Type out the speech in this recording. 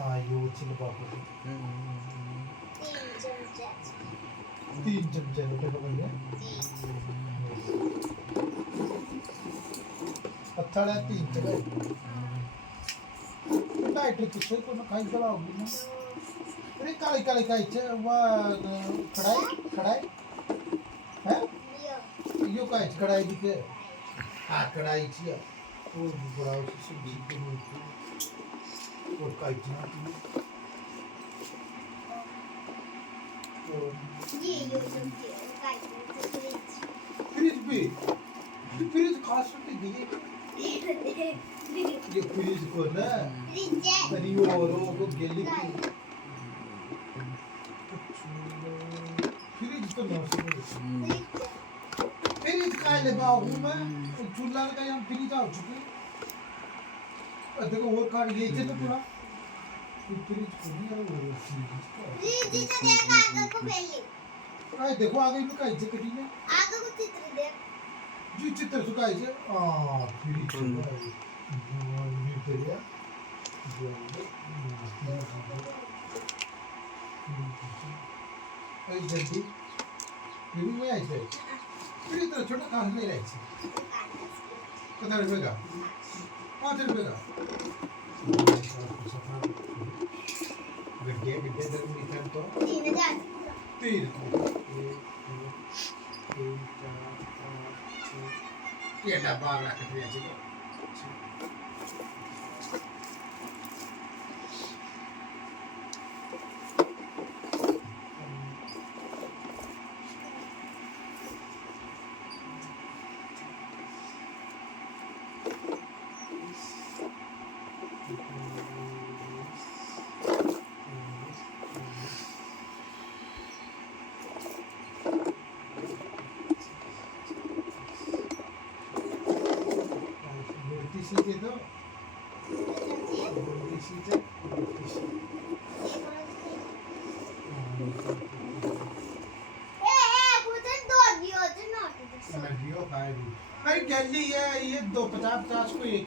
हाँ ये वो चिल पापा तीन चमचे रुपए का बन गया अत्थाड़ा तीन चले डाइट किसे को ना खाई चलाओगी ना अरे काली काली खाई चे वह कढ़ाई हैं यो खाई कढ़ाई दिखे हाँ कढ़ाई चिया वो बड़ा उसे सब्जी के मूर्ति और खाई चिया ये सब्जी खाई फ्रिज खास करके दिए ये फ्रिज को ना अरे वो को गेली फ्रिज तो ना फ्रिज का ले बाहू में चूल्हा का हम फ्रिज आ चुके देखो और कार्ड ये थे तो पूरा फ्रिज को नहीं है वो फ्रिज तो देखा आगे को पहले आए देखो आगे में का इज्जत कटी है आगे को चित्र देख जी चित्र सुकाई है फ्रिज न्यू तेरिया आई जल्दी ये भी मैं आई थे फिर इतना छोटा कहाँ नहीं रही थी कितना रुपए का 5 रुपए का गड्ढे गड्ढे दर निकल तो 3000 3 ये डब्बा रख दिया जी सीखे तो सीखे अरे जल्दी है ये 250 को एक